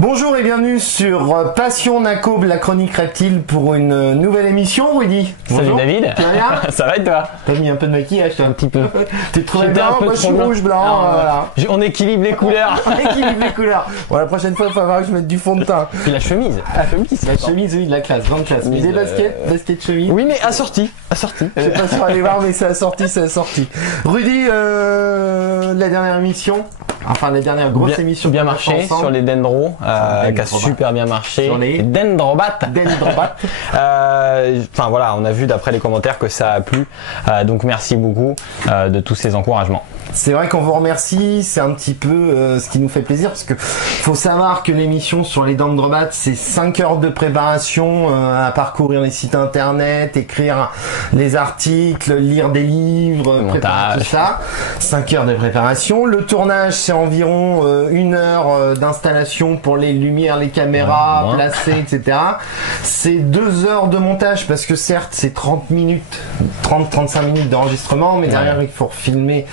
Bonjour et bienvenue sur Passion Nacob, la chronique reptile pour une nouvelle émission, Rudy. Salut David. Tu vas bien? Ça va et toi? T'as mis un peu de maquillage toi? Un petit peu. Tu te trouvais bien? Moi je suis rouge, blanc, voilà. On équilibre les couleurs. On équilibre les couleurs. Bon, la prochaine fois il va falloir que je mette du fond de teint. Puis la chemise. La chemise, oui, de la classe, grande classe. Mais des baskets chemise. Oui, mais assorti. Je sais pas si on va aller voir, mais c'est assorti. Rudy, la dernière émission, enfin la dernière grosse émission bien marché sur les dendros, qui a super bien marché. Sur les dendrobates. Enfin voilà, on a vu d'après les commentaires que ça a plu, donc merci beaucoup de tous ces encouragements. C'est vrai qu'on vous remercie, c'est un petit peu ce qui nous fait plaisir parce que faut savoir que l'émission sur les dendrobates c'est 5 heures de préparation à parcourir les sites internet, écrire les articles, lire des livres, préparer tout ça. 5 heures de préparation. Le tournage c'est environ 1 heure d'installation pour les lumières, les caméras placées, etc. C'est 2 heures de montage parce que certes c'est 30 minutes, 30-35 minutes d'enregistrement, mais derrière il faut filmer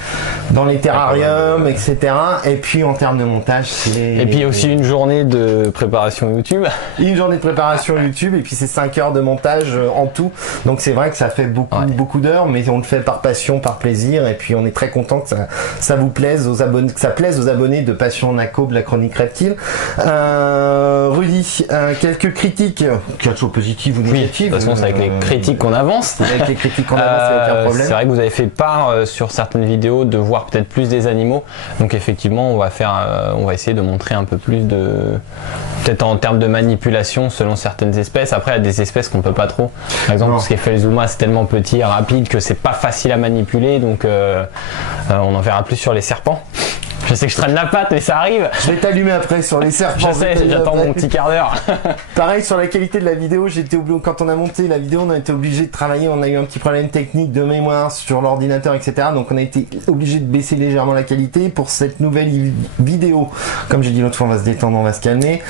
dans les terrariums, etc. Et puis en termes de montage, c'est... Et puis aussi une journée de préparation YouTube. Une journée de préparation YouTube, et puis c'est 5 heures de montage en tout. Donc c'est vrai que ça fait beaucoup d'heures, mais on le fait par passion, par plaisir, et puis on est très content que ça vous plaise aux abonnés, que ça plaise aux abonnés de Passion Nacob, la chronique reptile. Rudy, quelques critiques, qu'elles soient positives ou négatives. De toute façon, c'est avec les critiques qu'on avance. Avec les critiques qu'on avance, c'est aucun problème. C'est vrai que vous avez fait part sur certaines vidéos de voir peut-être plus des animaux, donc effectivement on va essayer de montrer un peu plus de, peut-être en termes de manipulation selon certaines espèces. Après il y a des espèces qu'on peut pas trop, par exemple ce qui est Felzuma c'est tellement petit et rapide que c'est pas facile à manipuler, donc on en verra plus sur les serpents. Je sais que je traîne la patte, mais ça arrive. Je vais t'allumer après sur les serpents. Je sais, j'attends mon petit quart d'heure. Pareil sur la qualité de la vidéo, quand on a monté la vidéo, on a été obligé de travailler, on a eu un petit problème technique de mémoire sur l'ordinateur, etc. Donc on a été obligé de baisser légèrement la qualité pour cette nouvelle vidéo. Comme j'ai dit l'autre fois, on va se détendre, on va se calmer.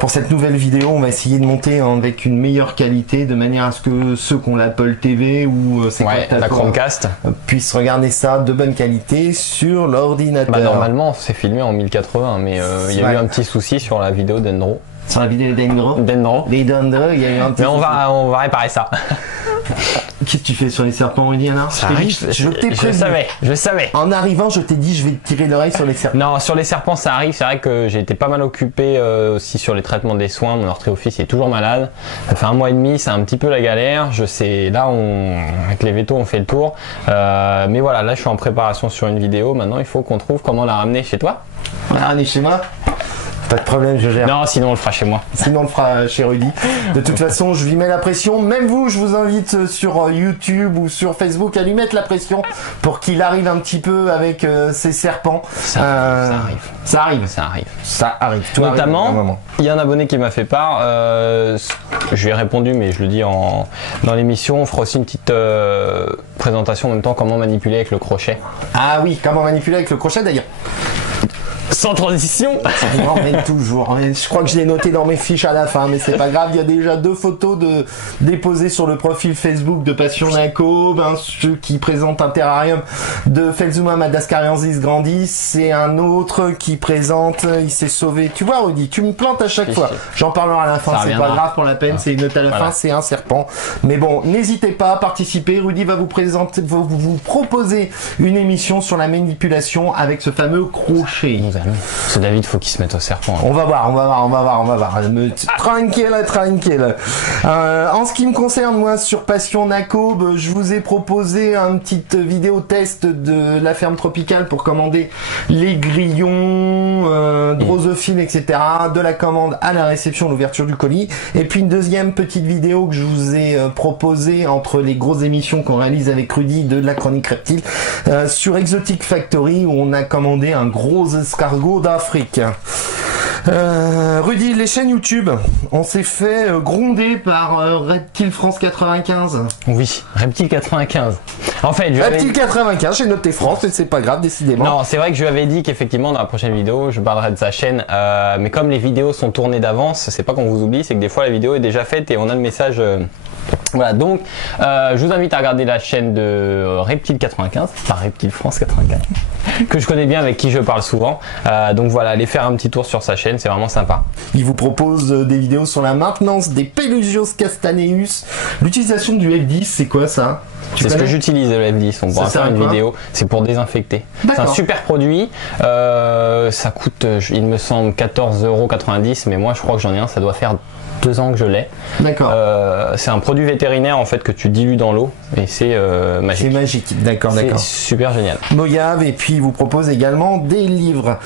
Pour cette nouvelle vidéo, on va essayer de monter avec une meilleure qualité, de manière à ce que ceux qui ont l'Apple TV ou la Chromecast puissent regarder ça de bonne qualité sur l'ordinateur. Bah, normalement c'est filmé en 1080, mais il y a eu un petit souci sur la vidéo d'Endro. Sur la vidéo d'Endro, il y a eu un petit souci. On va réparer ça. Qu'est-ce que tu fais sur les serpents, Eliana? Je savais. En arrivant, je t'ai dit, je vais te tirer l'oreille sur les serpents. Non, sur les serpents, ça arrive. C'est vrai que j'ai été pas mal occupé aussi sur les traitements des soins. Mon orthophiste est toujours malade. Ça fait 1 mois et demi, c'est un petit peu la galère. Je sais, là, avec les vétos, on fait le tour. Mais voilà, là, je suis en préparation sur une vidéo. Maintenant, il faut qu'on trouve comment la ramener chez toi. La ramener chez moi? Pas de problème, je gère. Non, sinon on le fera chez moi. Sinon on le fera chez Rudy. De toute façon, je lui mets la pression. Même vous, je vous invite sur YouTube ou sur Facebook à lui mettre la pression pour qu'il arrive un petit peu avec ses serpents. Ça arrive. Notamment, il y a un abonné qui m'a fait part. Je lui ai répondu, mais je le dis dans l'émission. On fera aussi une petite présentation en même temps comment manipuler avec le crochet. Ah oui, comment manipuler avec le crochet d'ailleurs. Sans transition. Non mais toujours, je crois que je l'ai noté dans mes fiches à la fin, mais c'est pas grave, il y a déjà 2 photos déposées sur le profil Facebook de Passion Nacob, ceux qui présentent un terrarium de Felzuma madagascariensis grandis, c'est un autre qui présente, il s'est sauvé, tu vois Rudy, tu me plantes à chaque fois, j'en parlerai à la fin, c'est pas grave pour la peine, c'est une note à la fin, c'est un serpent, mais bon, n'hésitez pas à participer, Rudy va vous proposer une émission sur la manipulation avec ce fameux crochet. Ce David, faut qu'il se mette au serpent. On va voir. Tranquille. En ce qui me concerne, moi, sur Passion Nacob, je vous ai proposé une petite vidéo test de la ferme tropicale pour commander les grillons, drosophiles, etc. De la commande à la réception, l'ouverture du colis. Et puis une deuxième petite vidéo que je vous ai proposée entre les grosses émissions qu'on réalise avec Rudy de la chronique reptile sur Exotic Factory où on a commandé un gros escargot d'Afrique. Rudy, les chaînes YouTube, on s'est fait gronder par Reptile France 95. Oui, Reptile 95. En fait, Reptile 95, j'ai noté France, et c'est pas grave, décidément. Non, c'est vrai que je lui avais dit qu'effectivement dans la prochaine vidéo, je parlerai de sa chaîne, mais comme les vidéos sont tournées d'avance, c'est pas qu'on vous oublie, c'est que des fois la vidéo est déjà faite et on a le message Voilà, donc je vous invite à regarder la chaîne de Reptile 95, pas Reptile France 95, que je connais bien, avec qui je parle souvent. Donc voilà, allez faire un petit tour sur sa chaîne, c'est vraiment sympa. Il vous propose des vidéos sur la maintenance des Pelusios castaneus. L'utilisation du F10, c'est quoi ça? C'est ce que j'utilise, le F10. On pourra faire une vidéo. C'est pour désinfecter. C'est un super produit. Ça coûte, il me semble, 14,90 €. Mais moi, je crois que j'en ai un. Ça doit faire 2 ans que je l'ai. D'accord. C'est un produit vétérinaire en fait que tu dilues dans l'eau et c'est magique. C'est magique. D'accord, d'accord. C'est super génial. Mojave, et puis il vous propose également des livres.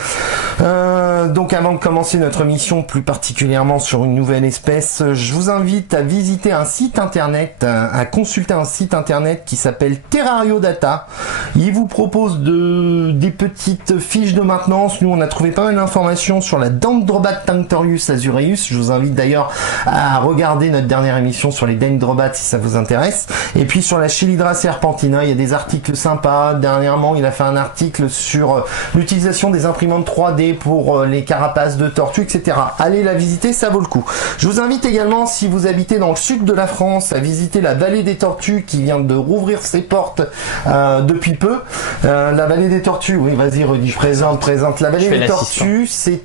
Donc avant de commencer notre mission plus particulièrement sur une nouvelle espèce, je vous invite à visiter un site internet, à consulter un site internet qui s'appelle Terrario Data. Il vous propose des petites fiches de maintenance. Nous on a trouvé pas mal d'informations sur la Dendrobat Tinctorius azureus. Je vous invite d'ailleurs à regarder notre dernière émission sur les Dendrobats si ça vous intéresse. Et puis sur la Chelydra serpentina, il y a des articles sympas. Dernièrement, il a fait un article sur l'utilisation des imprimantes 3D pour les carapaces de tortues, etc. Allez la visiter, ça vaut le coup. Je vous invite également, si vous habitez dans le sud de la France, à visiter la vallée des tortues qui vient de rouvrir ses portes depuis peu. La vallée des tortues, oui, vas-y Rudy, présente. La vallée des tortues, c'est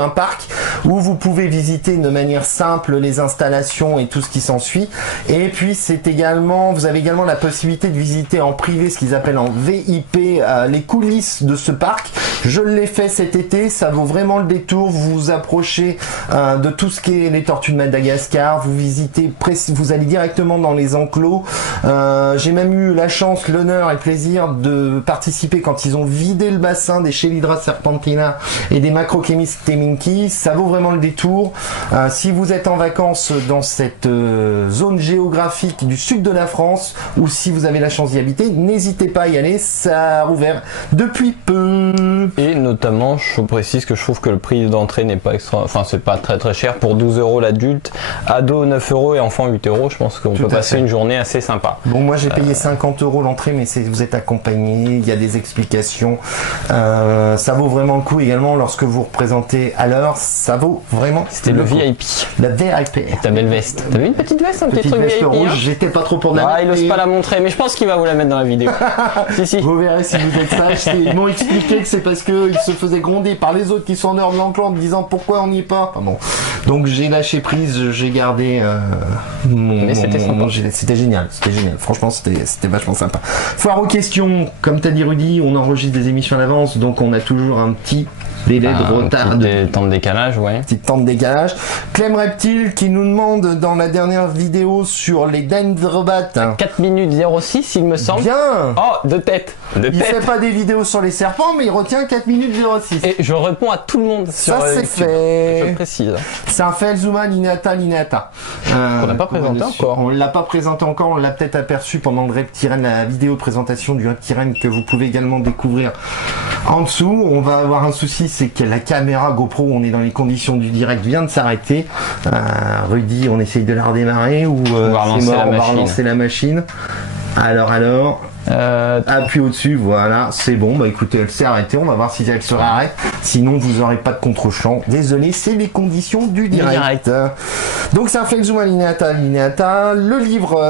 un parc où vous pouvez visiter de manière simple les installations et tout ce qui s'ensuit. Et puis c'est également, vous avez également la possibilité de visiter en privé, ce qu'ils appellent en VIP, les coulisses de ce parc. Je l'ai fait cet été, ça vaut vraiment le détour. Vous vous approchez de tout ce qui est les tortues de Madagascar, vous visitez, vous allez directement dans les enclos. J'ai même eu la chance, l'honneur et le plaisir de participer quand ils ont vidé le bassin des Chelydra serpentina et des Macrochemis teminki. Ça vaut vraiment le détour. Si vous êtes en vacances dans cette zone géographique du sud de la France, ou si vous avez la chance d'y habiter, n'hésitez pas à y aller, ça a rouvert depuis peu. Et notamment, je précise que je trouve que le prix d'entrée n'est pas extra, enfin c'est pas très très cher. Pour 12 € l'adulte, ado 9 € et enfant 8 €, je pense qu'on peut passer une journée assez sympa. Bon, moi j'ai payé 50 € l'entrée, mais vous êtes accompagné, il y a des explications, ça vaut vraiment le coup également lorsque vous représentez à l'heure, ça vaut vraiment. C'était le VIP. La VIP. Ta belle veste. T'as vu une petite veste, un petit truc veste VIP, rouge, hein? j'étais pas trop pour la mettre. Il ose pas la montrer, mais je pense qu'il va vous la mettre dans la vidéo. Si. Vous verrez si vous êtes sage. Ils m'ont expliqué que c'est parce qu'ils se faisaient gronder par les autres qui sont en dehors de l'enclos en me disant pourquoi on n'y est pas. Ah bon. Donc j'ai lâché prise, j'ai gardé c'était génial. Franchement, c'était vachement sympa. Foire aux questions, comme t'as dit Rudy, on enregistre des émissions à l'avance, donc on a toujours un petit délai de retard. Des temps de décalage, ouais. Petit temps de décalage. Clem Reptile qui nous demande dans la dernière vidéo sur les Dendrobats. 4 minutes 06, il me semble. Bien. Oh, de tête. Il fait pas des vidéos sur les serpents, mais il retient 4 minutes 06. Et je réponds à tout le monde sur ça, c'est fait. Je précise. C'est un Felzuma lineata. On n'a pas présenté encore. On l'a pas présenté encore, on l'a peut-être aperçu pendant le Reptiren, la vidéo présentation du Reptiren que vous pouvez également découvrir en dessous. On va avoir un souci, c'est que la caméra GoPro, on est dans les conditions du direct, vient de s'arrêter. Rudy, on essaye de la redémarrer ou on va relancer la machine. Alors appuie au-dessus, voilà, c'est bon. Bah écoutez, elle s'est arrêtée, on va voir si elle se réarrête. Sinon, vous n'aurez pas de contre-champ. Désolé, c'est les conditions du direct. Donc, c'est un Felzuma lineata. Le livre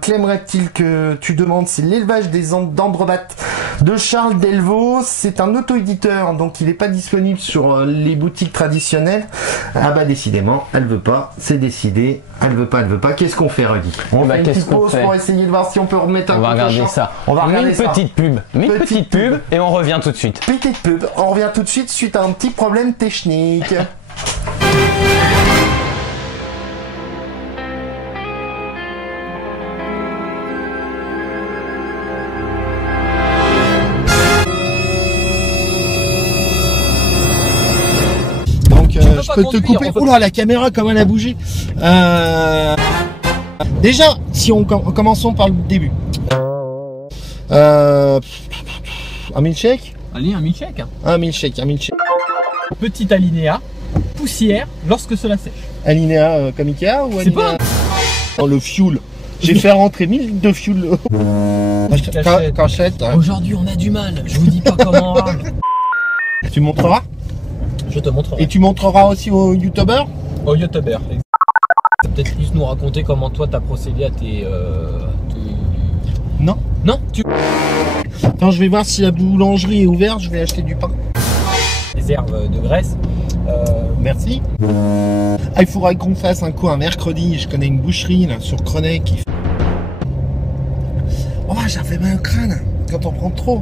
Clem Reptile que tu demandes, c'est l'élevage des Dendrobats de Charles Delvaux. C'est un auto-éditeur, donc il n'est pas disponible sur les boutiques traditionnelles. Ah bah décidément, elle veut pas, c'est décidé. Elle veut pas. Qu'est-ce qu'on fait, Rudy? On fait une petite pause pour essayer de voir si on peut remettre un peu de regarder ça. On va regarder ça. Petite pub et on revient tout de suite. Petite pub, on revient tout de suite suite à un petit problème technique. Je peux te couper. Oula, la caméra, comme elle a bougé. Déjà, si commençons par le début. Un milkshake. Allez, un milkshake. Un milkshake. Petit alinéa, poussière lorsque cela sèche. Alinéa comme Ikea ou alinéa... Pas... le fuel. J'ai fait rentrer 1000 litres de fuel. Cachette. Aujourd'hui, on a du mal. Je vous dis pas comment on râle. Tu me montreras? Je te montrerai. Et tu montreras aussi aux youtubeurs? Aux youtubeurs. Peut-être plus nous raconter comment toi t'as procédé à tes... Non. Non, Attends, je vais voir si la boulangerie est ouverte, je vais acheter du pain. réserves de graisse. Merci. Ah, il faudra qu'on fasse un coup un mercredi. Je connais une boucherie là, sur Crenay qui fait... Oh, j'ai fait mal au crâne quand on prend trop.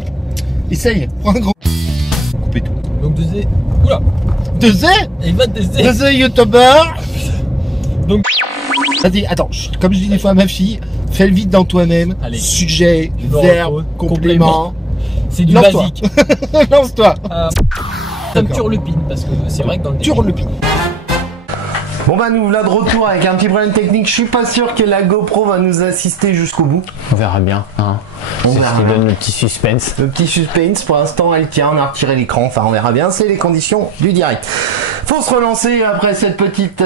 Essaye, prends un grand... Coupez tout. Donc Oula. Deux œufs. Il va te tester. Deux œufs youtubeurs. Donc... Vas-y, attends, comme je dis des fois à ma fille, fais le vide dans toi-même. Allez. Sujet, Bon, verbe, complément. C'est du Lance-toi. basique. Lance-toi. Ça me turlupine parce que c'est vrai que dans le Turlupine. Bon bah nous voilà de retour avec un petit problème technique. Je suis pas sûr que la GoPro va nous assister jusqu'au bout. On verra bien. Hein. On C'est verra ce qui bien. donne le petit suspense. Le petit suspense, pour l'instant elle tient, on a retiré l'écran, enfin on verra bien, c'est les conditions du direct. Faut se relancer après cette petite...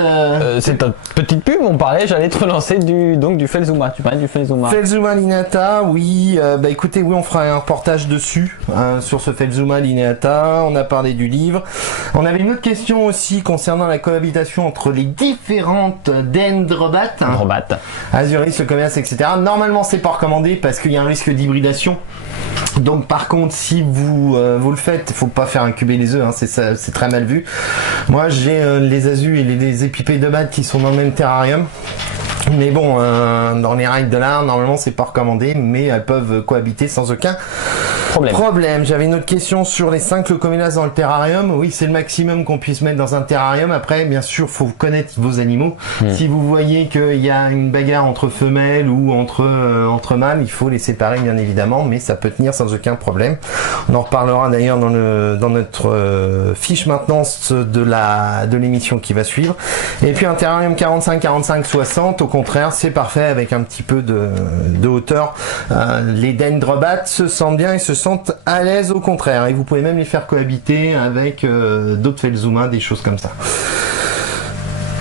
C'est ta petite pub, on parlait, j'allais te relancer du Felzuma. Tu parlais du Felzuma. Felzuma Lineata, oui, bah écoutez, oui on fera un reportage dessus, sur ce Felzuma Lineata, on a parlé du livre. On avait une autre question aussi concernant la cohabitation entre les différentes dendrobats. Drobat. Azuris, le commerce, etc. Normalement, c'est pas recommandé parce qu'il y a un risque d'hybridation. Donc, par contre, si vous le faites, faut pas faire incuber les œufs, hein, c'est très mal vu. Moi, j'ai les azus et les épipées de batte qui sont dans le même terrarium. Mais bon, dans les règles de l'art, normalement, c'est pas recommandé, mais elles peuvent cohabiter sans aucun problème. J'avais une autre question sur les 5 leucomélas dans le terrarium. Oui, c'est le maximum qu'on puisse mettre dans un terrarium. Après, bien sûr, faut connaître vos animaux. Si vous voyez qu'il y a une bagarre entre femelles ou entre mâles, il faut les séparer, bien évidemment, mais ça peut tenir sans aucun problème. On en reparlera d'ailleurs dans notre fiche maintenance de l'émission qui va suivre. Et puis un terrarium 45, 45, 60, au contraire, c'est parfait avec un petit peu de hauteur. Les dendrobats se sentent bien et se sentent à l'aise au contraire. Et vous pouvez même les faire cohabiter avec d'autres Felzuma, des choses comme ça.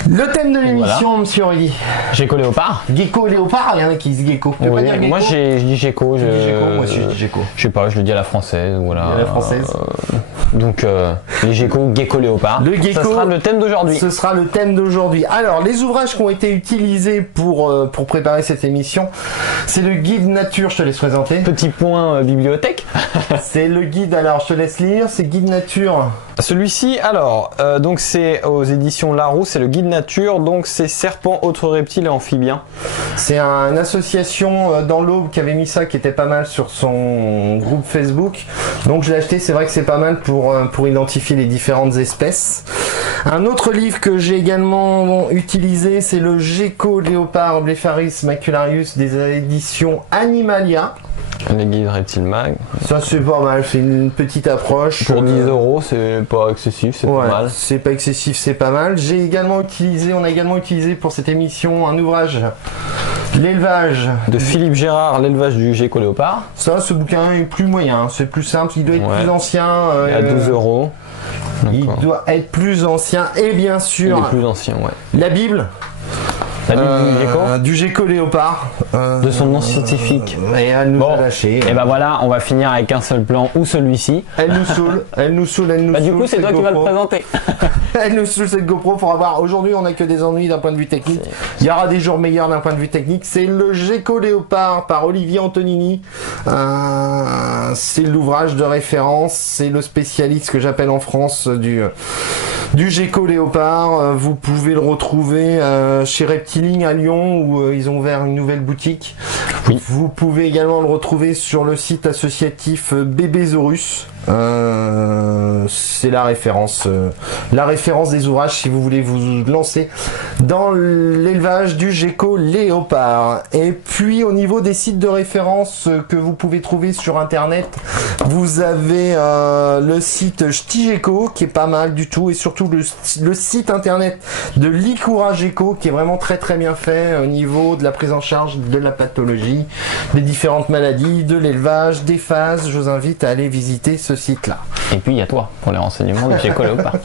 Le thème de l'émission, voilà. Monsieur Aurélie. Gecko léopard. Gecko léopard, il y en a qui disent gecko. Oui, pas dire gecko. Moi je dis gecko. Moi aussi je dis gecko. Je sais pas, je le dis à la française. Voilà. À la française. Donc les gecko léopard. Le gecko. Ce sera le thème d'aujourd'hui. Ce sera le thème d'aujourd'hui. Alors les ouvrages qui ont été utilisés pour préparer cette émission, c'est le guide nature, je te laisse présenter. Petit point bibliothèque. C'est le guide, alors je te laisse lire, c'est guide nature. Celui-ci, alors, donc c'est aux éditions Larousse, c'est le guide nature, donc c'est serpents, autres reptiles et amphibiens. C'est une association dans l'Aube qui avait mis ça, qui était pas mal sur son groupe Facebook. Donc je l'ai acheté, c'est vrai que c'est pas mal pour identifier les différentes espèces. Un autre livre que j'ai également utilisé, c'est le Gecko léopard Blepharis macularius des éditions Animalia. Les guides Reptile Mag. Ça c'est pas mal, c'est une petite approche. Pour 10 €, c'est pas excessif, c'est pas mal. C'est pas excessif, c'est pas mal. On a également utilisé pour cette émission un ouvrage, L'élevage. De Philippe Gérard, L'élevage du Gecko léopard. Ça, ce bouquin est plus moyen, c'est plus simple, il doit être plus ancien. À 12 €. Il doit être plus ancien, et bien sûr. Il est plus ancien, ouais. La Bible. La Bible du Gecko léopard. De son nom scientifique. Et elle nous a lâché. Et ben voilà, on va finir avec un seul plan ou celui-ci. Elle nous saoule, elle nous saoule. Bah du coup, c'est toi qui vas le présenter. Elle nous saoule cette GoPro. Faudra voir. Aujourd'hui, on n'a que des ennuis d'un point de vue technique. Il y aura des jours meilleurs d'un point de vue technique. C'est le Gecko léopard par Olivier Antonini. C'est l'ouvrage de référence. C'est le spécialiste que j'appelle en France du Gecko léopard. Vous pouvez le retrouver chez Reptiling à Lyon où ils ont ouvert une nouvelle boutique. Oui. Vous pouvez également le retrouver sur le site associatif Bébésaurus. C'est la référence des ouvrages si vous voulez vous lancer dans l'élevage du Gecko léopard. Et puis au niveau des sites de référence que vous pouvez trouver sur internet, vous avez le site Ch'ti-Gecko qui est pas mal du tout, et surtout le site internet de l'Ikura Gecko qui est vraiment très très bien fait au niveau de la prise en charge de la pathologie, des différentes maladies, de l'élevage, des phases. Je vous invite à aller visiter ce ce site-là. Et puis il y a toi pour les renseignements du Gecko Léopard.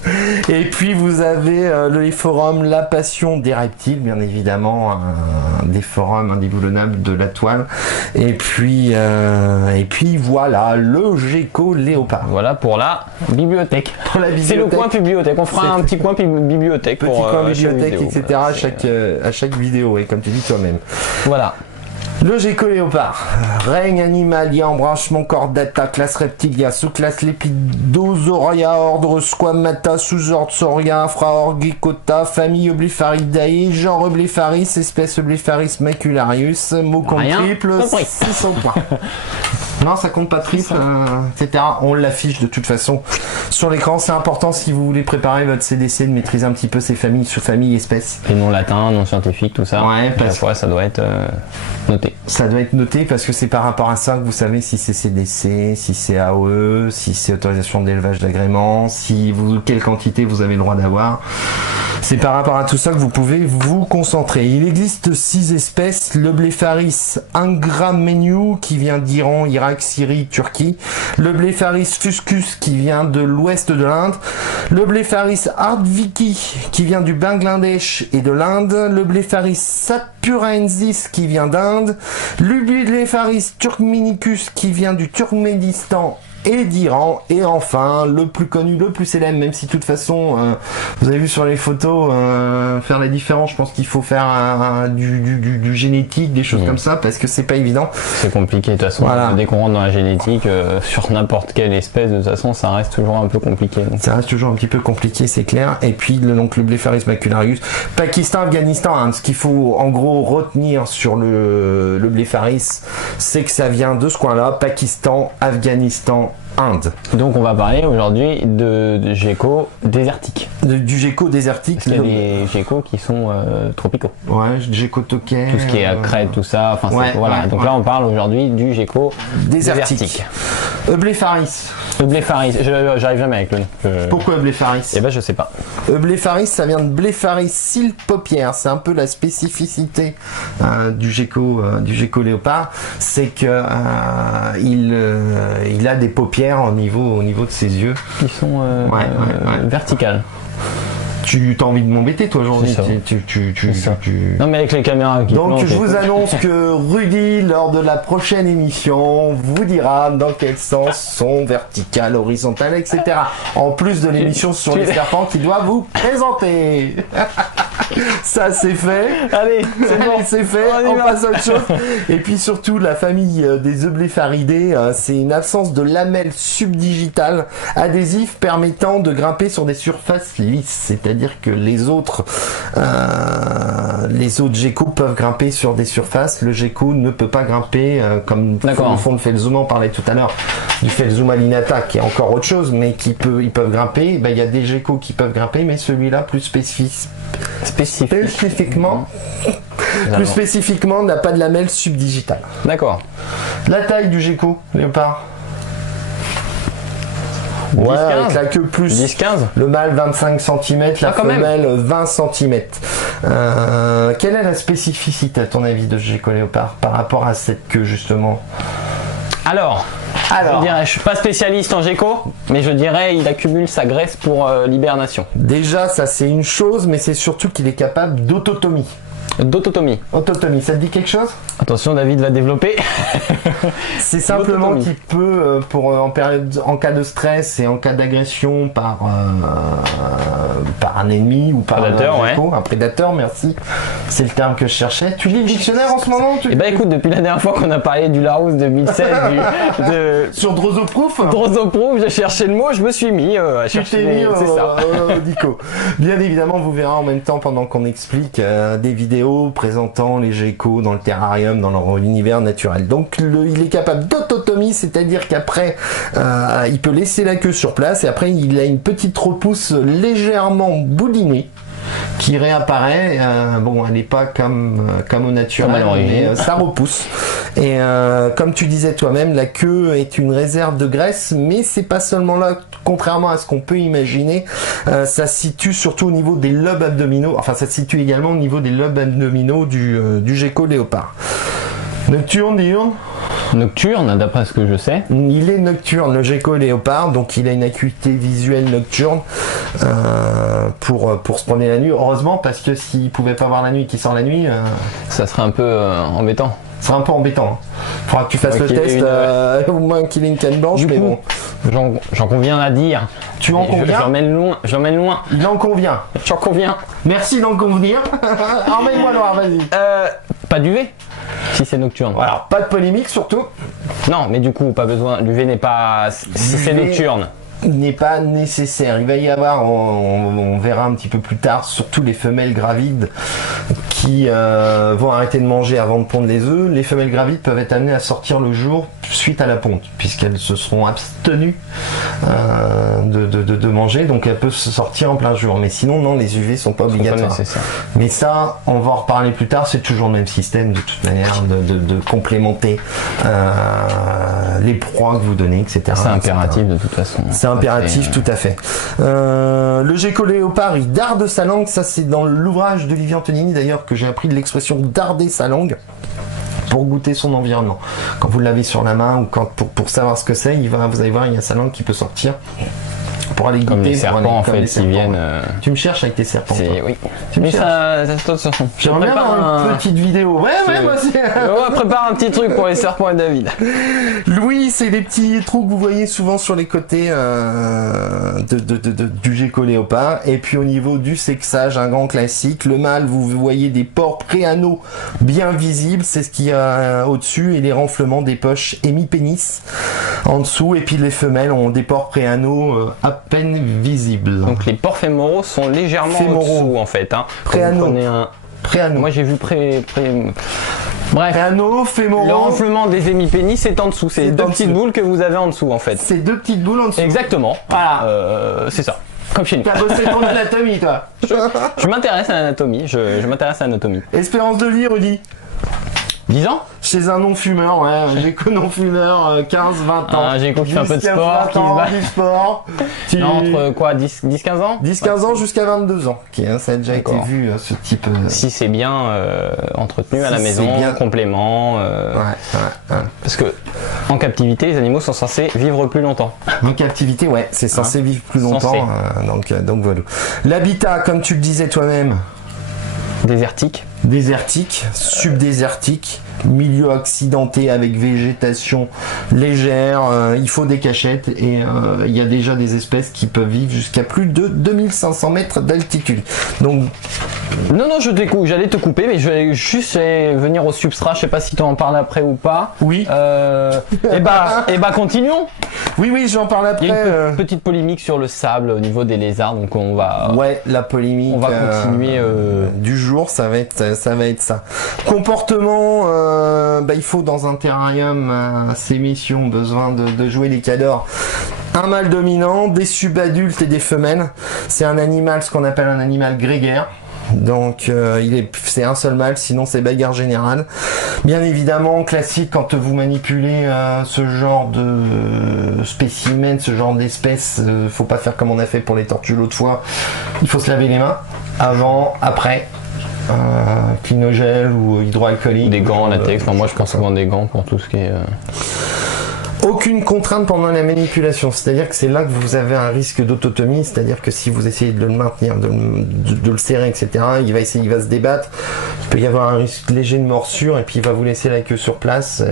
Et puis vous avez les forums La Passion des Reptiles, bien évidemment, des forums indéboulonnables de la toile. Et puis voilà, le Gecko Léopard. Voilà pour la bibliothèque. Pour la C'est le coin bibliothèque. On fera un petit coin bibliothèque. Petit pour coin bibliothèque, vidéo, etc. voilà, à chaque vidéo, et comme tu dis toi-même. Voilà. Le Gecko Léopard, règne animalia, embranchement chordata, classe reptilia, sous-classe Lepidosauria, ordre Squamata, sous-ordre Sauria, infraordre Geckota, famille Eublephaриdae, genre Eublepharis, espèce Eublepharis macularius, mot compte triple, 600 points. Non, ça compte pas triple, etc. On l'affiche de toute façon sur l'écran. C'est important si vous voulez préparer votre CDC de maîtriser un petit peu ces familles, sous-familles, espèces. Les noms latins, noms scientifiques, tout ça. Ouais, parce que ça doit être noté. Ça doit être noté parce que c'est par rapport à ça que vous savez si c'est CDC, si c'est AOE, si c'est autorisation d'élevage d'agrément, si vous, quelle quantité vous avez le droit d'avoir. C'est par rapport à tout ça que vous pouvez vous concentrer. Il existe 6 espèces. Le Blepharis ingrameniu qui vient d'Iran, Irak, Syrie, Turquie. Le Blepharis fuscus qui vient de l'ouest de l'Inde. Le Blepharis ardviki qui vient du Bangladesh et de l'Inde. Le Blepharis sapuraensis qui vient d'Inde. Le Blepharis turkmenicus qui vient du Turkménistan et d'Iran, et enfin le plus connu, le plus célèbre, même si de toute façon vous avez vu sur les photos, faire la différence, je pense qu'il faut faire du génétique, des choses comme ça, parce que c'est pas évident. C'est compliqué de toute façon, voilà. Dès qu'on rentre dans la génétique, sur n'importe quelle espèce, de toute façon ça reste toujours un peu compliqué. Donc. Ça reste toujours un petit peu compliqué, c'est clair. Et puis donc le Blepharis macularius, Pakistan, Afghanistan, hein, ce qu'il faut en gros retenir sur le Blepharis, c'est que ça vient de ce coin-là, Pakistan, Afghanistan, Inde. Donc on va parler aujourd'hui de geckos désertiques. Du gecko désertique. Il y a des geckos qui sont tropicaux. Ouais, gecko toquet. Tout ce qui est à crête, tout ça. Enfin, ouais, voilà. Donc là on parle aujourd'hui du gecko désertique. Eublepharis. Eublepharis, j'arrive jamais avec le nom. Pourquoi Eublepharis? Eh ben je sais pas. Eublepharis, ça vient de Blepharis silpaupière. C'est un peu la spécificité du gecko léopard, c'est que il a des paupières au niveau de ses yeux. Qui sont verticales. Tu as envie de m'embêter toi aujourd'hui. Non mais avec les caméras qui donc plantent, je vous annonce que Rudy lors de la prochaine émission vous dira dans quel sens sont verticales, horizontales, etc. En plus de l'émission sur les serpents qu'il doit vous présenter. Ça c'est fait. Allez, c'est bon. C'est fait. On passe à autre chose. Et puis surtout la famille des Eublepharidés, c'est une absence de lamelles subdigitales adhésives permettant de grimper sur des surfaces lisses. C'est-à-dire que les autres geckos peuvent grimper sur des surfaces. Le gecko ne peut pas grimper comme le fond de Felzuma. On parlait tout à l'heure du Felzuma linata qui est encore autre chose, mais ils peuvent grimper. Ben, il y a des geckos qui peuvent grimper, mais celui-là plus spécifiquement n'a pas de lamelles subdigitales. D'accord. La taille du gecko léopard. Ouais, 10, avec la queue plus. 10-15. Le mâle 25 cm, la femelle 20 cm. Quelle est la spécificité à ton avis de ce gecko léopard par rapport à cette queue justement? Alors, je dirais, je suis pas spécialiste en gecko, mais je dirais il accumule sa graisse pour l'hibernation. Déjà, ça c'est une chose, mais c'est surtout qu'il est capable d'autotomie. D'autotomie. Autotomie, ça te dit quelque chose? Attention, David va développer. C'est simplement qu'il peut, en cas de stress et en cas d'agression par un ennemi ou par un prédateur, merci. C'est le terme que je cherchais. Tu lis le dictionnaire en ce moment? Eh ben écoute, depuis la dernière fois qu'on a parlé du Larousse 2016, sur Drosoproof, j'ai cherché le mot, je me suis mis à chercher. C'est ça. Dico. Bien évidemment, vous verrez en même temps pendant qu'on explique des vidéos présentant les geckos dans le terrarium, dans leur univers naturel. Donc il est capable d'autotomie, c'est-à-dire qu'après il peut laisser la queue sur place et après il a une petite repousse légèrement boulinée qui réapparaît. Bon, elle n'est pas comme au naturel, mais ça repousse. Et comme tu disais toi-même, la queue est une réserve de graisse, mais c'est pas seulement là. Contrairement à ce qu'on peut imaginer, ça se situe surtout au niveau des lobes abdominaux. Enfin, ça se situe également au niveau des lobes abdominaux du gecko léopard. Nocturne, diurne? Nocturne, d'après ce que je sais. Il est nocturne, le gecko léopard, donc il a une acuité visuelle nocturne pour se promener la nuit. Heureusement, parce que s'il pouvait pas voir la nuit et qu'il sort la nuit, ça serait un peu embêtant. Ce sera un peu embêtant. Faudra que tu fasses le test, au moins qu'il ait une canne blanche, mais bon. J'en conviens à dire. Tu en conviens? J'emmène loin. Il en convient. J'en conviens. Merci d'en convenir. Emmène-moi Noir, vas-y. Pas d'UV si c'est nocturne. Voilà, pas de polémique surtout. Non, mais du coup, pas besoin. L'UV n'est pas. Si c'est nocturne. N'est pas nécessaire. Il va y avoir, on verra un petit peu plus tard, surtout les femelles gravides qui vont arrêter de manger avant de pondre les œufs. Les femelles gravides peuvent être amenées à sortir le jour suite à la ponte, puisqu'elles se seront abstenues de manger, donc elles peuvent se sortir en plein jour. Mais sinon, non, les UV sont pas obligatoires. Mais ça, on va en reparler plus tard. C'est toujours le même système de toute manière de complémenter les proies que vous donnez, etc. C'est impératif de toute façon. C'est impératif, tout à fait. Le gecko léopard, il darde sa langue. Ça, c'est dans l'ouvrage d'Olivier Antonini, d'ailleurs, que j'ai appris de l'expression darder sa langue pour goûter son environnement. Quand vous l'avez sur la main ou pour savoir ce que c'est, vous allez voir, il y a sa langue qui peut sortir pour aller goûter. Comme les serpents, en fait, qui viennent... Tu me cherches avec tes serpents. Oui. Tu me cherches. Ça se tourne sur son... J'aimerais bien avoir une petite vidéo. Ouais, moi aussi. On prépare un petit truc pour les serpents et David. Louis, c'est les petits trous que vous voyez souvent sur les côtés du gecko léopard. Et puis au niveau du sexage, un grand classique. Le mâle, vous voyez des pores préanaux bien visibles. C'est ce qu'il y a au-dessus. Et les renflements des poches hémipénis en dessous. Et puis les femelles ont des pores préanaux à peine visibles. Donc les pores fémoraux sont légèrement au-dessous en fait. Préanaux. Préanaux. Moi j'ai vu Bref. Préanaux, fémoraux. Le renflement des hémipénis c'est en dessous. C'est les deux petites boules que vous avez en dessous en fait. C'est deux petites boules en dessous. Exactement. Voilà. C'est ça. Comme chez nous. T'as bossé ton anatomie, toi. Je m'intéresse à l'anatomie. Je m'intéresse à l'anatomie. Espérance de vie, Rudy. 10 ans? Chez un non-fumeur, ouais, gecko non-fumeur, 15-20 ans. Un gecko qui fait un peu de sport, qui se bat. Du sport. Non, entre quoi, 10-15 ans? 10-15 ans jusqu'à 22 ans. Okay, hein, ça a déjà été vu, ce type... Si c'est bien entretenu à la maison, bien... complément... Parce que en captivité, les animaux sont censés vivre plus longtemps. En captivité, ouais, c'est censé vivre plus longtemps. Donc voilà. L'habitat, comme tu le disais toi-même... Désertique. Désertique, subdésertique, milieu accidenté avec végétation légère, il faut des cachettes et il y a déjà des espèces qui peuvent vivre jusqu'à plus de 2500 mètres d'altitude. Donc non, j'allais te couper, mais je vais juste venir au substrat, je sais pas si tu en parles après ou pas. Oui. Et bah continuons. Oui, j'en parle après. Il y a une petite polémique sur le sable au niveau des lézards, donc on va... Ouais, la polémique... On va continuer... Du jour, ça va être ça. Comportement, il faut dans un terrarium, ces missions, besoin de jouer les cadors. Un mâle dominant, des subadultes et des femelles. C'est un animal, ce qu'on appelle un animal grégaire. Donc c'est un seul mâle, sinon c'est bagarre générale. Bien évidemment, classique quand vous manipulez ce genre de spécimen, ce genre d'espèce, faut pas faire comme on a fait pour les tortues l'autre fois. Il faut se laver les mains avant, après. Clinogel ou hydroalcoolique. Des gants en latex, moi je pense souvent des gants pour tout ce qui est... Aucune contrainte pendant la manipulation, c'est-à-dire que c'est là que vous avez un risque d'autotomie, c'est-à-dire que si vous essayez de le maintenir, de le serrer, etc., il va se débattre, il peut y avoir un risque léger de morsure et puis il va vous laisser la queue sur place,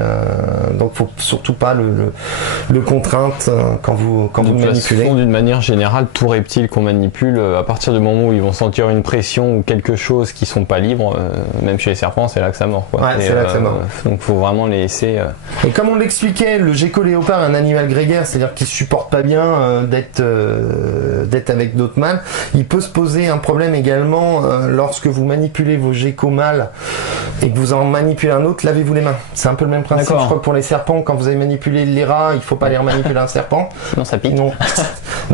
donc faut surtout pas le contrainte quand vous manipulez. D'une manière générale, tout reptile qu'on manipule, à partir du moment où ils vont sentir une pression ou quelque chose qui sont pas libres, même chez les serpents, c'est là que ça mord. Ouais, c'est là que ça mord. Donc faut vraiment les laisser... Et comme on l'expliquait, le gecko léopard est un animal grégaire, c'est-à-dire qu'il supporte pas bien d'être avec d'autres mâles. Il peut se poser un problème également lorsque vous manipulez vos geckos mâles et que vous en manipulez un autre, lavez-vous les mains. C'est un peu le même principe. Je crois que pour les serpents, quand vous avez manipulé les rats, il faut pas les remanipuler un serpent. Non, ça pique. Non.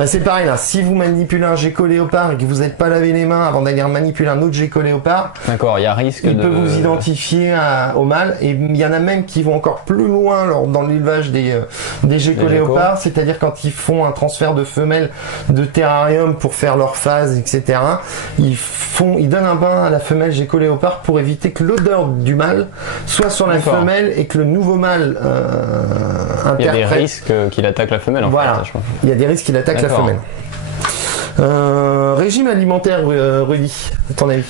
C'est pareil là. Si vous manipulez un gecko léopard et que vous n'êtes pas lavé les mains avant d'aller manipuler un autre gecko léopard, d'accord, il y a risque il peut vous identifier au mâle, et il y en a même qui vont encore plus loin dans l'élevage des des geckos léopards, c'est-à-dire quand ils font un transfert de femelles de terrarium pour faire leur phase, etc. Ils donnent un bain à la femelle gecko léopard pour éviter que l'odeur du mâle soit sur la femelle et que le nouveau mâle interprète. Il y a des risques qu'il attaque la femelle. Voilà. Il y a des risques qu'il attaque la femelle. Régime alimentaire, Rudy, à ton avis?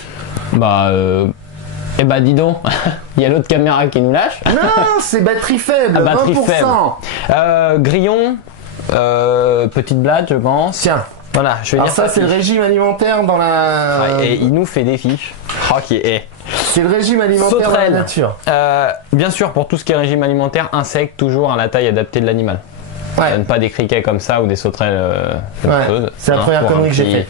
Eh bah dis donc, il y a l'autre caméra qui nous lâche. Non, c'est batterie faible, batterie 20%. Faible. Grillon, petite blague, je pense. Tiens. Voilà, je vais alors dire ça, c'est le régime alimentaire dans la... Ouais, et il nous fait des fiches. Oh, qui est... C'est le régime alimentaire dans la nature. Bien sûr, pour tout ce qui est régime alimentaire, insectes, toujours à la taille adaptée de l'animal. Ouais. Pas des criquets comme ça ou des sauterelles. C'est la première connerie que j'ai faite.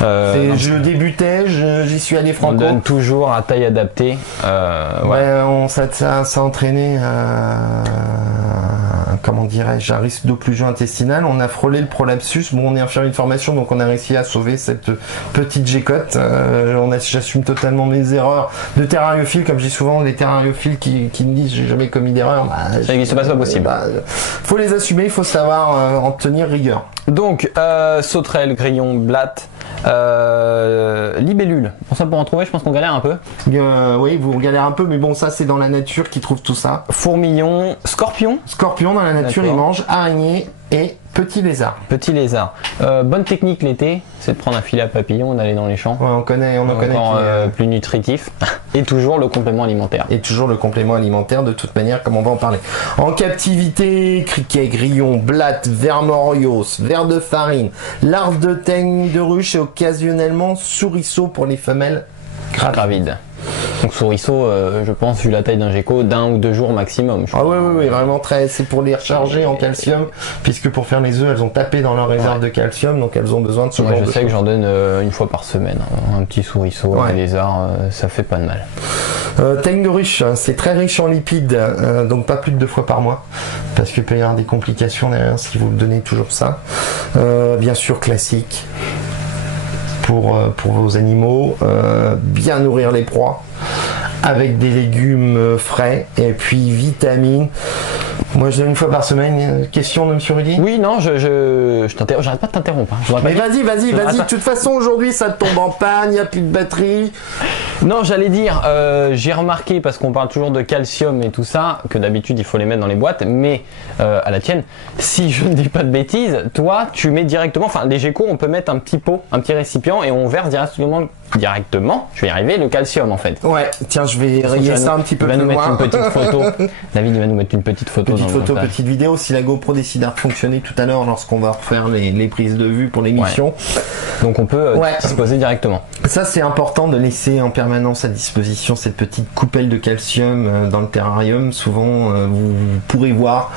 Je débutais, j'y suis allé franco. On donne toujours à taille adaptée. Ça a entraîné comment dirais-je, un risque d'occlusion intestinale. On a frôlé le prolapsus. Bon, on est infirmier de formation, donc on a réussi à sauver cette petite gécotte. J'assume totalement mes erreurs de terrariophile, comme je dis souvent, les terrariophiles qui me disent j'ai jamais commis d'erreur. C'est pas possible. Faut les assumer, il faut savoir en tenir rigueur. Donc, sauterelle, grillon, blatte, libellule. Pour ça, pour en trouver, je pense qu'on galère un peu. Oui, vous galérez un peu, mais bon, ça c'est dans la nature qui trouve tout ça. Fourmillon, scorpion. Scorpion, dans la nature, il mange araignées et petits lézards. Petits lézards. Bonne technique l'été, c'est de prendre un filet à papillon, d'aller dans les champs. Ouais, on en connaît plus nutritif. Et toujours le complément alimentaire. Et toujours le complément alimentaire, de toute manière, comme on va en parler. En captivité, criquet, grillon, blatte, vermorios, ver de farine, larves de teigne de ruche et occasionnellement souriceaux pour les femelles gravides. Donc souriceau, je pense, vu la taille d'un gecko, d'1 ou 2 jours maximum. Oui, vraiment très. C'est pour les recharger en calcium, puisque pour faire les œufs, elles ont tapé dans leur réserve de calcium, donc elles ont besoin de ce genre de choses. Je sais que j'en donne une fois par semaine, un petit souriceau, un lézard, ça fait pas de mal. Teigne de ruche, c'est très riche en lipides, donc pas plus de 2 fois par mois, parce qu'il peut y avoir des complications derrière si vous donnez toujours ça. Bien sûr, classique. Pour vos animaux, bien nourrir les proies avec des légumes frais et puis vitamines. Moi je donne 1 fois par semaine. Question de monsieur Rudy? Oui, non, je t'interromps, j'arrête pas de t'interrompre. Mais vas-y. De toute façon aujourd'hui ça tombe en panne, il n'y a plus de batterie. Non, j'allais dire, j'ai remarqué, parce qu'on parle toujours de calcium et tout ça, que d'habitude il faut les mettre dans les boîtes, mais à la tienne, si je ne dis pas de bêtises, toi tu mets directement, enfin les geckos on peut mettre un petit pot, un petit récipient et on verse directement, je vais y arriver, le calcium en fait. Ouais, tiens, je vais rayer ça un petit peu plus loin. Il va nous mettre une petite photo. David, il va nous mettre une petite photo. Petite vidéo. Si la GoPro décide de fonctionner tout à l'heure lorsqu'on va refaire les prises de vue pour l'émission. Ouais. Donc on peut disposer directement. Ça c'est important de laisser en permanence à disposition cette petite coupelle de calcium dans le terrarium. Souvent vous pourrez voir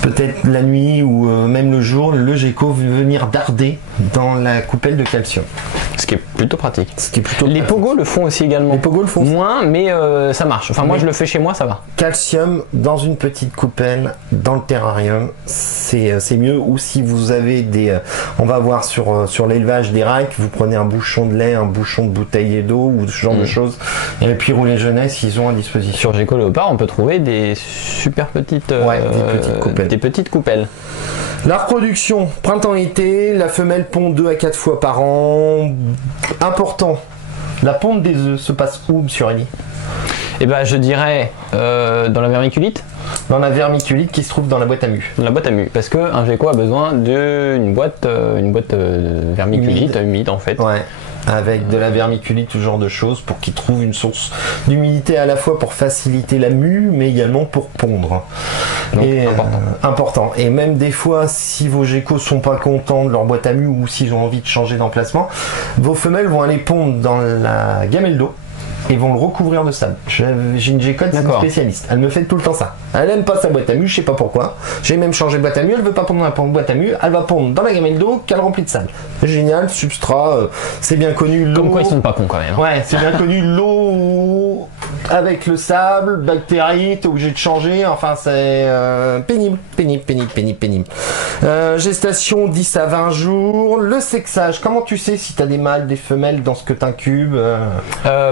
peut-être la nuit ou même le jour, le gecko venir darder dans la coupelle de calcium. Ce qui est plutôt pratique. Les pogos le font aussi également. Les pogos le font. Moins, mais ça marche. Enfin, moi je le fais chez moi, ça va. Calcium dans une petite coupelle dans le terrarium, c'est mieux. Ou si vous avez des... on va voir sur l'élevage des rails, vous prenez un bouchon de lait, un bouchon de bouteille d'eau ou ce genre de choses. Et puis rouler jeunesse, ils ont à disposition. Sur Gecko Léopard, on peut trouver des super petites, des petites coupelles. La reproduction, printemps-été, la femelle pond 2 à 4 fois par an. Important, la ponte des œufs se passe où, monsieur Rémi? Eh ben, je dirais dans la vermiculite. Dans la vermiculite qui se trouve dans la boîte à mu. Dans la boîte à mu, parce qu'un gecko a besoin d'une boîte, vermiculite humide en fait. Ouais. Avec de la vermiculite, tout genre de choses, pour qu'ils trouvent une source d'humidité à la fois pour faciliter la mue, mais également pour pondre. Donc, important. Et même des fois, si vos geckos sont pas contents de leur boîte à mue ou s'ils ont envie de changer d'emplacement, vos femelles vont aller pondre dans la gamelle d'eau et vont le recouvrir de sable. J'ai une gécotte, c'est une spécialiste. Elle me fait tout le temps ça. Elle aime pas sa boîte à mue, je sais pas pourquoi. J'ai même changé de boîte à mue, elle veut pas pondre dans la boîte à mue, elle va pondre dans la gamelle d'eau qu'elle remplit de sable. Génial, substrat, c'est bien connu. Comme quoi ils sont pas cons quand même. Ouais, c'est bien connu, l'eau avec le sable, bactéries, t'es obligé de changer, enfin c'est pénible. Gestation 10 à 20 jours. Le sexage, comment tu sais si t'as des mâles, des femelles dans ce que t'incubes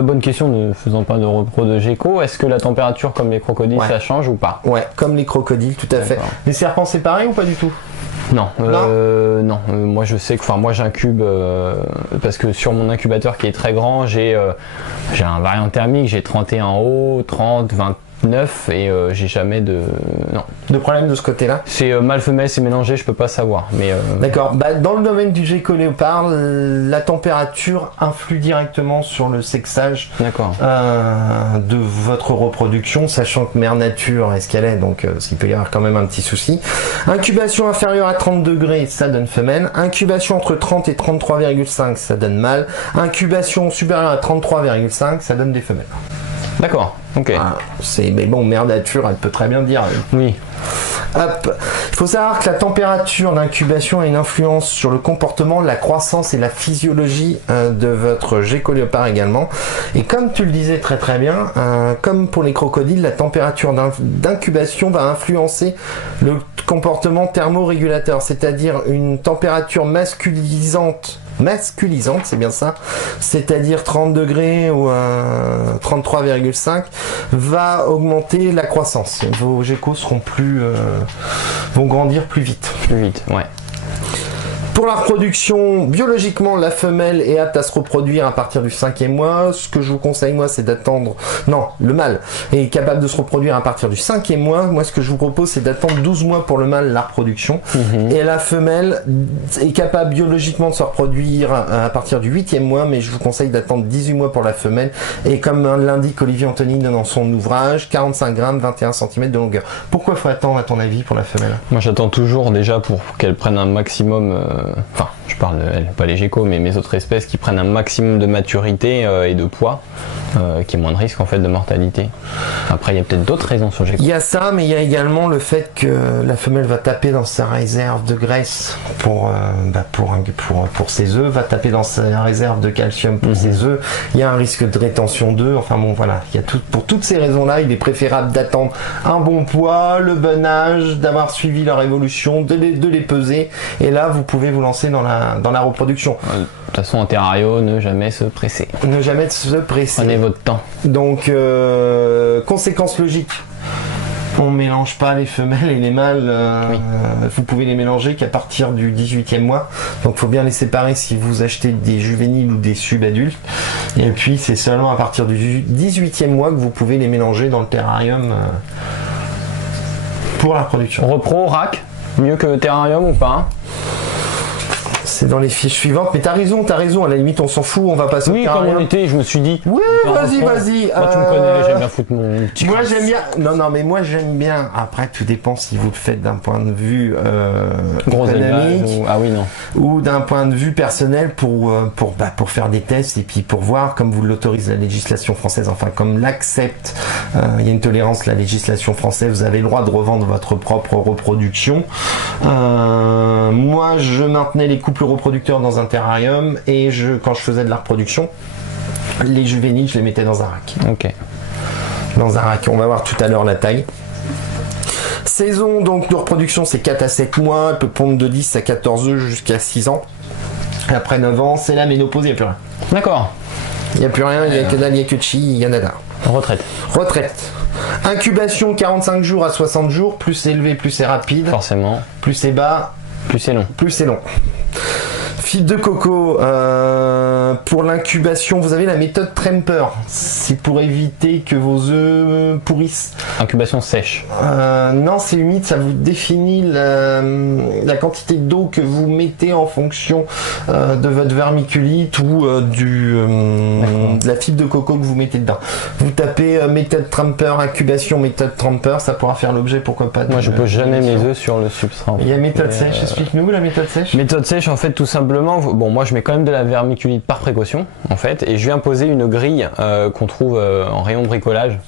Bonne question, ne faisant pas de repro de gecko. Est-ce que la température comme les crocodiles ça change ou pas? Ouais, comme les crocodiles, tout à fait. Les serpents c'est pareil ou pas du tout? Non, moi je sais que, enfin moi j'incube parce que sur mon incubateur qui est très grand, j'ai un variant thermique, j'ai 31 en haut, 30, 29 et j'ai jamais de problème de ce côté-là. C'est mâle femelle, c'est mélangé, je peux pas savoir. Mais d'accord. Dans le domaine du gecko léopard, la température influe directement sur le sexage de votre reproduction, sachant que mère nature est ce qu'elle est, donc il peut y avoir quand même un petit souci. Incubation inférieure à 30 degrés, ça donne femelle. Incubation entre 30 et 33,5, ça donne mâle. Incubation supérieure à 33,5, ça donne des femelles. D'accord, ok. Mais bon, mère nature, elle peut très bien dire. Oui. Hop. Il faut savoir que la température d'incubation a une influence sur le comportement, la croissance et la physiologie de votre gecko léopard également. Et comme tu le disais très très bien, comme pour les crocodiles, la température d'incubation va influencer le comportement thermorégulateur, c'est-à-dire une température masculisante, c'est bien ça, c'est-à-dire 30 degrés ou 33,5 va augmenter la croissance. Vos geckos vont grandir plus vite. Plus vite, ouais. Pour la reproduction, biologiquement, la femelle est apte à se reproduire à partir du 5e mois. Ce que je vous conseille, moi, c'est d'attendre... Non, le mâle est capable de se reproduire à partir du 5e mois. Moi, ce que je vous propose, c'est d'attendre 12 mois pour le mâle, la reproduction. Et la femelle est capable biologiquement de se reproduire à partir du 8e mois, mais je vous conseille d'attendre 18 mois pour la femelle. Et comme l'indique Olivier Anthony dans son ouvrage, 45 grammes, 21 cm de longueur. Pourquoi faut attendre, à ton avis, pour la femelle? Moi, j'attends toujours déjà pour qu'elle prenne un maximum... Enfin, je parle de elle, pas les geckos, mais mes autres espèces qui prennent un maximum de maturité et de poids, qui est moins de risque en fait de mortalité. Après, il y a peut-être d'autres raisons sur le gecko. Il y a ça, mais il y a également le fait que la femelle va taper dans sa réserve de graisse pour ses œufs, va taper dans sa réserve de calcium pour ses œufs. Il y a un risque de rétention d'œufs. Enfin bon, voilà. Pour toutes ces raisons-là, il est préférable d'attendre un bon poids, le bon âge, d'avoir suivi leur évolution, de les peser. Et là, vous pouvez vous lancer dans la reproduction. De toute façon, en terrario, ne jamais se presser. Ne jamais se presser. Prenez votre temps. Donc, conséquence logique. On ne mélange pas les femelles et les mâles. Vous pouvez les mélanger qu'à partir du 18e mois. Donc, il faut bien les séparer si vous achetez des juvéniles ou des subadultes. Et puis, c'est seulement à partir du 18e mois que vous pouvez les mélanger dans le terrarium pour la production. Repro, rack, mieux que terrarium ou pas? C'est dans les fiches suivantes, mais t'as raison, à la limite on s'en fout, on va passer au terrarium. Oui, comme on était, je me suis dit... Oui, vas-y. Moi tu me connais, j'aime bien foutre mon petit... Moi j'aime bien, mais moi j'aime bien, après tout dépend si vous le faites d'un point de vue économique, ou d'un point de vue personnel pour faire des tests et puis pour voir comme vous l'autorise la législation française, enfin comme l'accepte, il y a une tolérance, la législation française, vous avez le droit de revendre votre propre reproduction. Moi je maintenais les couples reproducteurs dans un terrarium et quand je faisais de la reproduction, les juvéniles je les mettais dans un rack. Ok. Dans un rack, on va voir tout à l'heure la taille. Saison donc de reproduction, c'est 4 à 7 mois, elle peut pondre de 10 à 14 œufs jusqu'à 6 ans. Et après 9 ans, c'est la ménopause, il n'y a plus rien. D'accord. Il n'y a plus rien, il n'y a que dalle, il n'y a que chi, il y en a là. Retraite. Incubation 45 jours à 60 jours, plus c'est élevé, plus c'est rapide. Forcément. Plus c'est bas, plus c'est long. Fibre de coco, pour l'incubation, vous avez la méthode Tremper. C'est pour éviter que vos œufs pourrissent. Incubation sèche. Non, c'est humide, ça vous définit la quantité d'eau que vous mettez en fonction de votre vermiculite ou de la fibre de coco que vous mettez dedans. Vous tapez méthode Tremper, incubation méthode Tremper, ça pourra faire l'objet, pourquoi pas. Moi, je pose jamais mes œufs sur le substrat. Il y a méthode sèche, explique-nous la méthode sèche. Méthode sèche, en fait, tout simplement, bon, moi je mets quand même de la vermiculite par précaution, en fait, et je viens poser une grille qu'on trouve en rayon bricolage,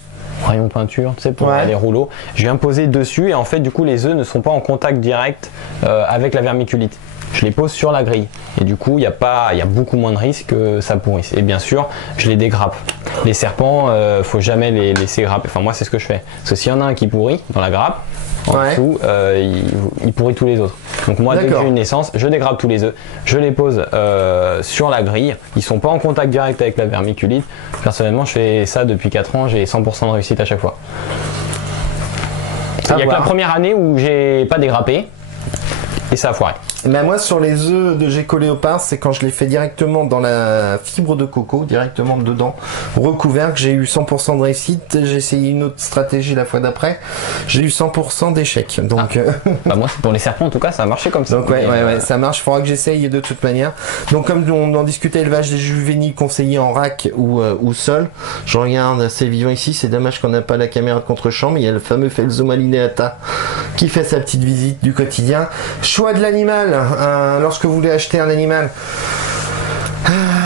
rayon peinture, tu sais, pour les rouleaux. Je viens poser dessus et en fait, du coup, les œufs ne sont pas en contact direct avec la vermiculite. je les pose sur la grille. Et du coup, il y a beaucoup moins de risques que ça pourrisse. Et bien sûr, je les dégrappe. Les serpents, faut jamais les laisser grapper. Enfin, moi, c'est ce que je fais. Parce que s'il y en a un qui pourrit dans la grappe, en dessous, il pourrit tous les autres. Donc moi, dès que j'ai une naissance, je dégrappe tous les œufs, je les pose sur la grille. Ils sont pas en contact direct avec la vermiculite. Personnellement, je fais ça depuis 4 ans, j'ai 100% de réussite à chaque fois. Il n'y a que la première année où j'ai pas dégrappé et ça a foiré. Mais moi, sur les œufs de gecko léopard, c'est quand je les fais directement dans la fibre de coco, directement dedans, recouvert, que j'ai eu 100% de réussite. J'ai essayé une autre stratégie la fois d'après, j'ai eu 100% d'échec. Donc, bah moi, pour les serpents, en tout cas, ça a marché comme ça. Donc ouais, ça marche. Il faudra que j'essaye de toute manière. Donc comme on en discutait, élevage des juvéniles conseillés en rack ou sol. Je regarde, c'est vivant ici. C'est dommage qu'on n'a pas la caméra de contre-champ, mais il y a le fameux Felzoma lineata qui fait sa petite visite du quotidien. Choix de l'animal. Lorsque vous voulez acheter un animal,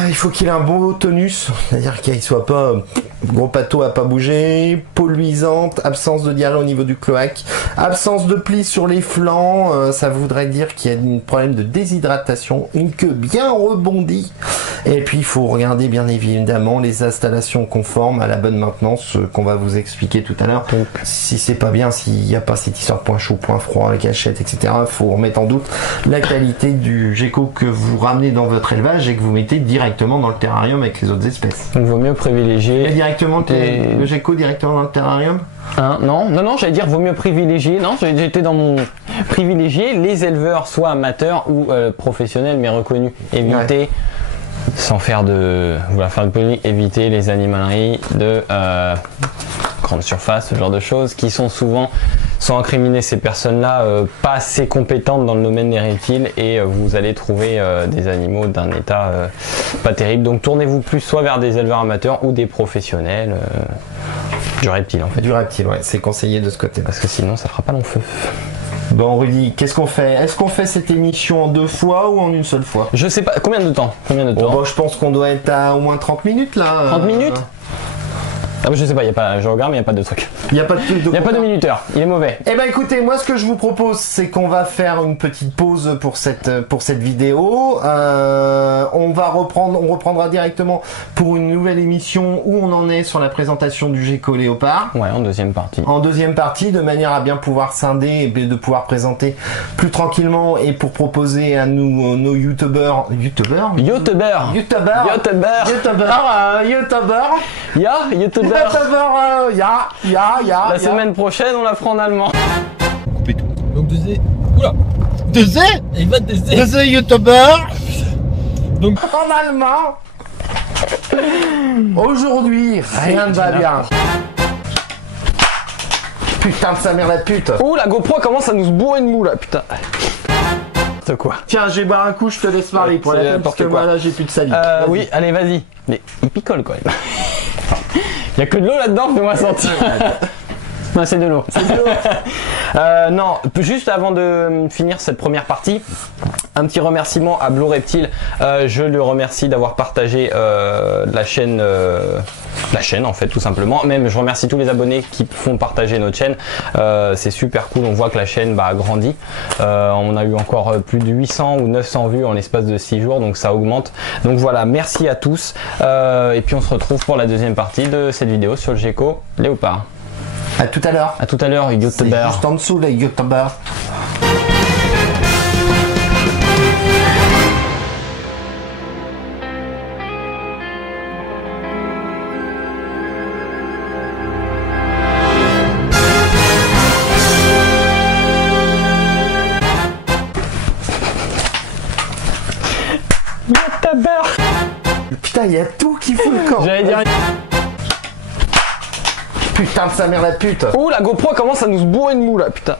il faut qu'il ait un beau tonus, c'est-à-dire qu'il soit pas gros pâteau à pas bouger, peau luisante, absence de diarrhée au niveau du cloaque, absence de plis sur les flancs, ça voudrait dire qu'il y a un problème de déshydratation, une queue bien rebondie, et puis il faut regarder bien évidemment les installations conformes à la bonne maintenance qu'on va vous expliquer tout à l'heure. Si c'est pas bien, s'il n'y a pas cette histoire de point chaud, point froid, les cachettes, etc., il faut remettre en doute la qualité du gecko que vous ramenez dans votre élevage et que vous mettez directement dans le terrarium avec les autres espèces. Donc il vaut mieux privilégier directement le gecko directement dans le terrarium. Non, j'allais dire vaut mieux privilégier. Non, j'étais dans mon privilégier les éleveurs, soit amateurs ou professionnels mais reconnus. Éviter, sans faire de polémique, éviter les animaleries de grande surface, ce genre de choses qui sont souvent, sans incriminer ces personnes-là, pas assez compétentes dans le domaine des reptiles et vous allez trouver des animaux d'un état pas terrible. Donc tournez-vous plus soit vers des éleveurs amateurs ou des professionnels du reptile en fait. Du reptile, ouais, c'est conseillé de ce côté. Parce que sinon ça fera pas long feu. Bon Rudy, qu'est-ce qu'on fait? Est-ce qu'on fait cette émission en 2 fois ou en une seule fois? Je sais pas, combien de temps? Bon, je pense qu'on doit être à au moins 30 minutes là. 30 minutes? Ah, je sais pas, je regarde mais il n'y a pas de truc. Il n'y a pas de truc de... Il n'y a pas de minuteur, il est mauvais. Eh ben écoutez, moi ce que je vous propose c'est qu'on va faire une petite pause pour cette vidéo. On reprendra directement pour une nouvelle émission où on en est sur la présentation du gecko léopard. Ouais, en deuxième partie. En deuxième partie, de manière à bien pouvoir scinder et de pouvoir présenter plus tranquillement et pour proposer à nos youtubeurs. La semaine prochaine, on la fera en allemand. Coupez tout. Donc Oula. Il va Deux youtubeurs. Donc en allemand. Aujourd'hui, rien ne va bien. Putain de sa mère la pute. Ouh, la GoPro commence à nous se bourrer de mou là, putain. C'est quoi? Tiens, je vais boire un coup, je te laisse parler pour la peine, parce que moi là j'ai plus de salive. Oui, allez, vas-y. Mais il picole quand même. Il y a que de l'eau là-dedans, fais-moi sentir. Non, c'est de l'eau. Non, juste avant de finir cette première partie, un petit remerciement à Blue Reptile. Je le remercie d'avoir partagé la chaîne en fait, tout simplement. Même je remercie tous les abonnés qui font partager notre chaîne. C'est super cool, on voit que la chaîne grandit. On a eu encore plus de 800 ou 900 vues en l'espace de 6 jours, donc ça augmente. Donc voilà, merci à tous. Et puis on se retrouve pour la deuxième partie de cette vidéo sur le gecko léopard. À tout à l'heure. À tout à l'heure, youtubeurs. Juste en dessous, les youtubeurs. Putain, il y a tout qui fout le corps. J'allais dire... Putain de sa mère la pute. Ouh, la GoPro commence à nous se bourrer de mou là, putain.